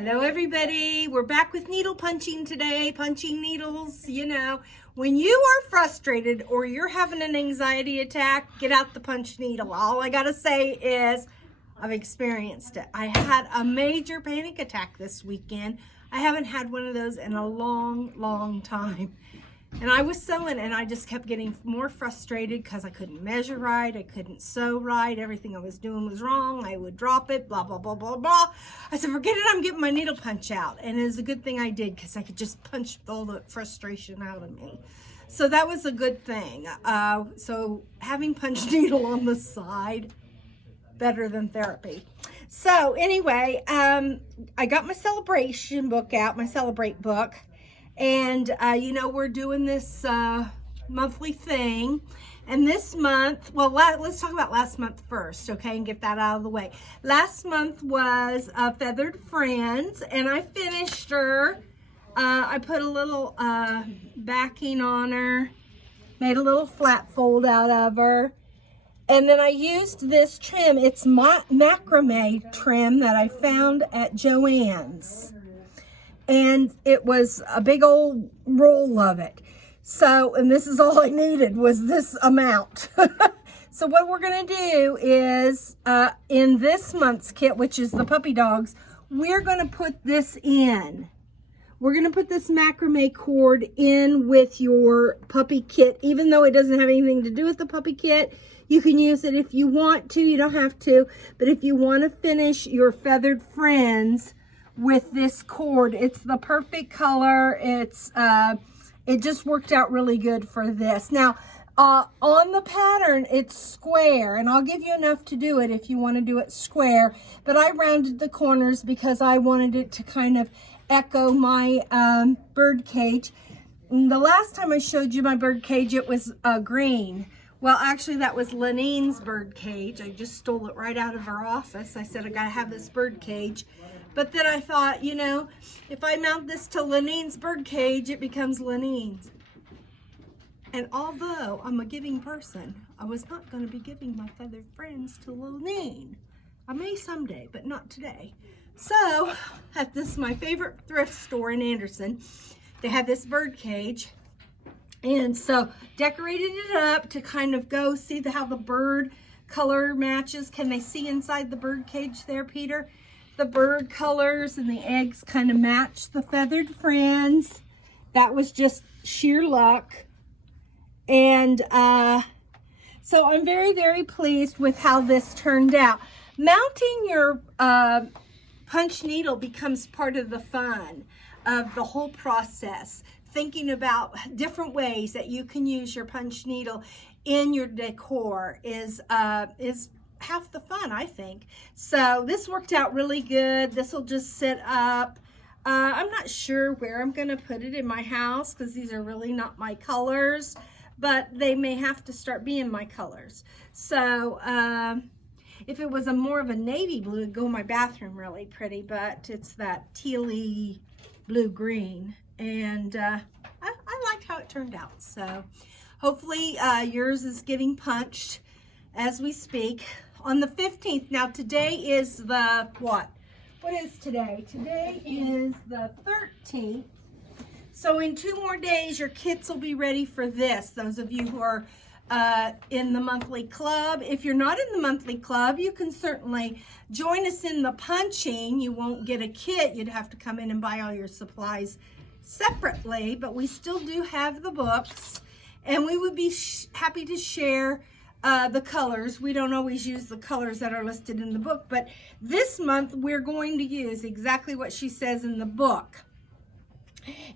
Hello everybody, we're back with needle punching today, punching needles. You know, when you are frustrated or you're having an anxiety attack, get out the punch needle. All I gotta say is I've experienced it. I had a major panic attack this weekend. I haven't had one of those in a long time. And I was sewing and I just kept getting more frustrated because I couldn't measure right. I couldn't sew right. Everything I was doing was wrong. I would drop it, blah, blah, blah, blah, blah. I said, forget it, I'm getting my needle punch out. And it was a good thing I did because I could just punch all the frustration out of me. So that was a good thing. So having punch needle on the side, better than therapy. So anyway, I got my celebration book out, my Celebrate book. And, you know, we're doing this monthly thing. And this month, well, let's talk about last month first, okay, and get that out of the way. Last month was Feathered Friends, and I finished her. I put a little backing on her, made a little flat fold out of her. And then I used this trim. It's my macrame trim that I found at Joann's. And it was a big old roll of it. So, and this is all I needed was this amount. So what we're gonna do is, in this month's kit, which is the puppy dogs, we're gonna put this in. We're gonna put this macrame cord in with your puppy kit, even though it doesn't have anything to do with the puppy kit. You can use it if you want to, you don't have to, but if you wanna finish your Feathered Friends with this cord, it's the perfect color. It's it just worked out really good for this. Now on the pattern it's square, and I'll give you enough to do it if you want to do it square, but I rounded the corners because I wanted it to kind of echo my bird cage. And the last time I showed you my bird cage, it was green. Well, actually that was Lenine's bird cage. I just stole it right out of her office. I said I gotta have this bird cage. But then I thought, you know, if I mount this to Lenine's bird cage, it becomes Lenine's. And although I'm a giving person, I was not going to be giving my Feathered Friends to Lenine. I may someday, but not today. So, at this, my favorite thrift store in Anderson, they had this bird cage. And so, decorated it up to kind of go see how the bird color matches. Can they see inside the bird cage there, Peter? The bird colors and the eggs kind of match the Feathered Friends. That was just sheer luck. And so I'm very pleased with how this turned out. Mounting your punch needle becomes part of the fun of the whole process. Thinking about different ways that you can use your punch needle in your decor is half the fun, I think. So this worked out really good. This will just sit up. I'm not sure where I'm going to put it in my house because these are really not my colors, but they may have to start being my colors. So if it was more of a navy blue, it'd go in my bathroom really pretty, but it's that tealy blue-green. And I liked how it turned out. So hopefully yours is getting punched as we speak. On the 15th, now today is the, what is today? Today is the 13th. So in 2 more days, your kits will be ready for this. Those of you who are in the monthly club. If you're not in the monthly club, you can certainly join us in the punching. You won't get a kit. You'd have to come in and buy all your supplies separately, but we still do have the books, and we would be happy to share the colors. We don't always use the colors that are listed in the book, but this month we're going to use exactly what she says in the book.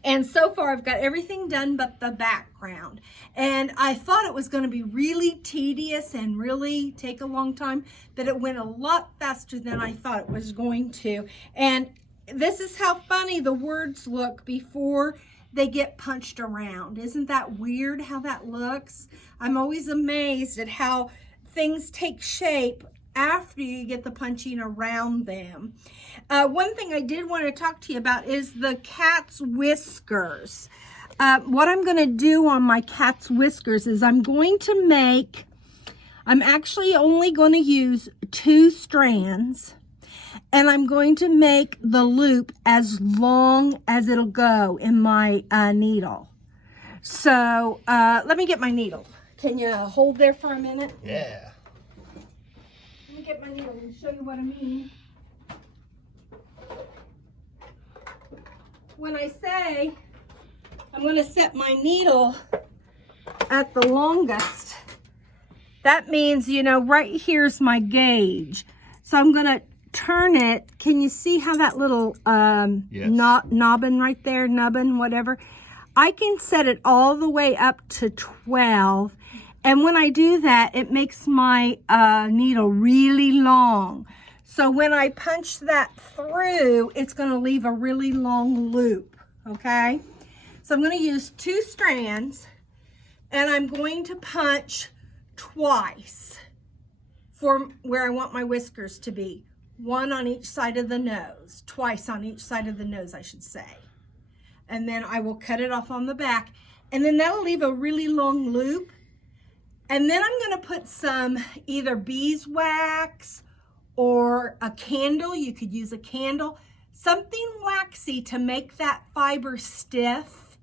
And so far I've got everything done but the background. And I thought it was going to be really tedious and really take a long time, but it went a lot faster than I thought it was going to. And this is how funny the words look before they get punched around. Isn't that weird how that looks? I'm always amazed at how things take shape after you get the punching around them. One thing I did want to talk to you about is the cat's whiskers. What I'm going to do on my cat's whiskers is I'm actually only going to use 2 strands. and I'm going to make the loop as long as it'll go in my needle. So let me get my needle. Can you hold there for a minute? Yeah. Let me get my needle and show you what I mean. When I say I'm going to set my needle at the longest, that means, you know, right here's my gauge. So I'm going to turn it. Can you see how that little Yes. knobbin right there, nubbin, whatever? I can set it all the way up to 12. And when I do that, it makes my needle really long. So when I punch that through, it's going to leave a really long loop, okay? So I'm going to use 2 strands, and I'm going to punch twice for where I want my whiskers to be. 1 on each side of the nose, twice on each side of the nose, I should say. And then I will cut it off on the back, and then that'll leave a really long loop. And then I'm going to put some either beeswax or a candle. You could use a candle, something waxy to make that fiber stiff.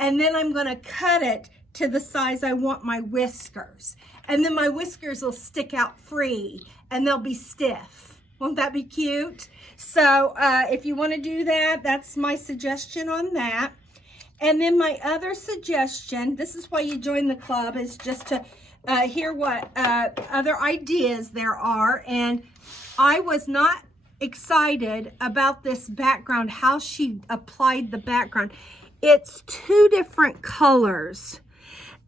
And then I'm going to cut it to the size I want my whiskers. And then my whiskers will stick out free and they'll be stiff. Won't that be cute? So if you want to do that, that's my suggestion on that. And then my other suggestion, this is why you join the club, is just to hear what other ideas there are. And I was not excited about this background, how she applied the background. It's 2 different colors,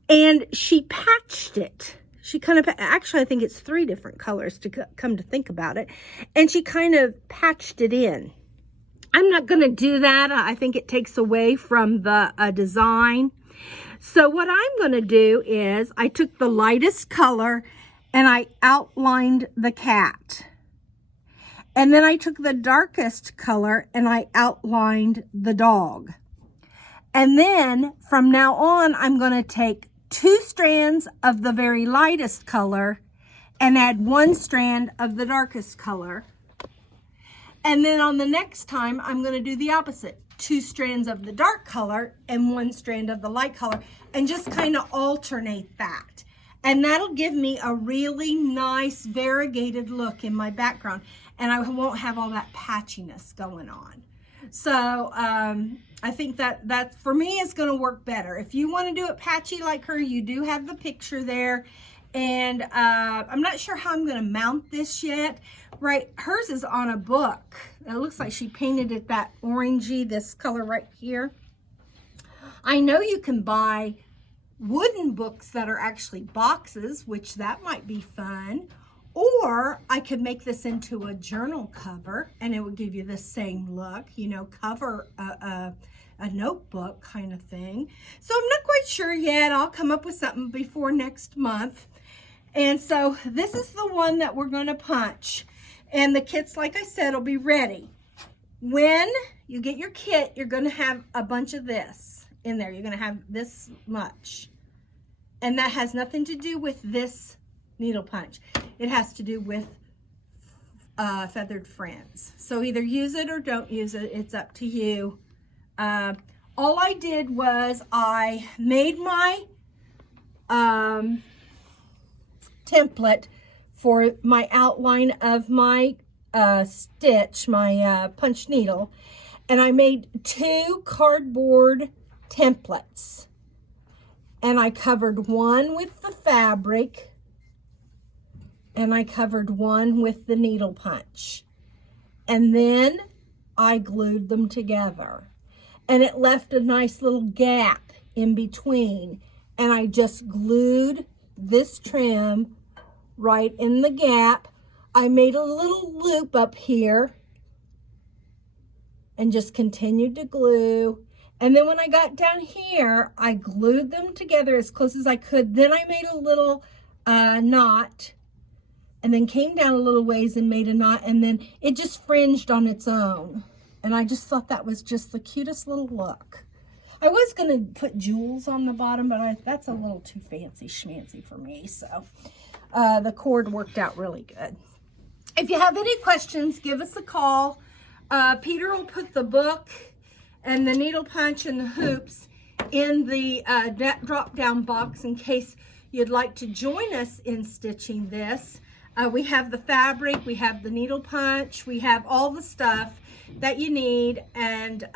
and she patched it. She kind of, actually I think it's 3 different colors to come to think about it. And she kind of patched it in. I'm not going to do that. I think it takes away from the design. So what I'm going to do is I took the lightest color and I outlined the cat. And then I took the darkest color and I outlined the dog. And then from now on, I'm going to take 2 strands of the very lightest color and add 1 strand of the darkest color. And then on the next time, I'm going to do the opposite. 2 strands of the dark color and 1 strand of the light color, and just kind of alternate that. And that'll give me a really nice variegated look in my background. And I won't have all that patchiness going on. So I think that for me is going to work better. If you want to do it patchy like her, you do have the picture there. And I'm not sure how I'm going to mount this yet. Right, hers is on a book. It looks like she painted it that orangey, this color right here. I know you can buy wooden books that are actually boxes, which that might be fun. Or I could make this into a journal cover, and it would give you the same look, you know, cover a notebook kind of thing. So I'm not quite sure yet. I'll come up with something before next month. And so this is the one that we're going to punch. And the kits, like I said, will be ready. When you get your kit, you're going to have a bunch of this in there. You're going to have this much. And that has nothing to do with this needle punch. It has to do with Feathered Friends. So either use it or don't use it. It's up to you. All I did was I made my template for my outline of my stitch, my punch needle, and I made 2 cardboard templates, and I covered one with the fabric and I covered one with the needle punch, and then I glued them together, and it left a nice little gap in between, and I just glued this trim right in the gap. I made a little loop up here and just continued to glue. And then when I got down here, I glued them together as close as I could. Then I made a little knot, and then came down a little ways and made a knot, and then it just fringed on its own. And I just thought that was just the cutest little look. I was going to put jewels on the bottom, but that's a little too fancy schmancy for me. So the cord worked out really good. If you have any questions, give us a call. Peter will put the book and the needle punch and the hoops in the drop-down box in case you'd like to join us in stitching this. We have the fabric, we have the needle punch, we have all the stuff that you need, and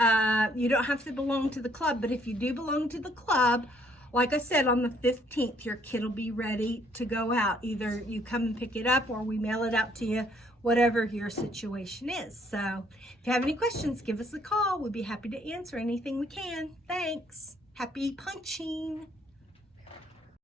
you don't have to belong to the club, but if you do belong to the club, like I said, on the 15th, your kit will be ready to go out. Either you come and pick it up or we mail it out to you, whatever your situation is. So if you have any questions, give us a call. We'll be happy to answer anything we can. Thanks. Happy punching.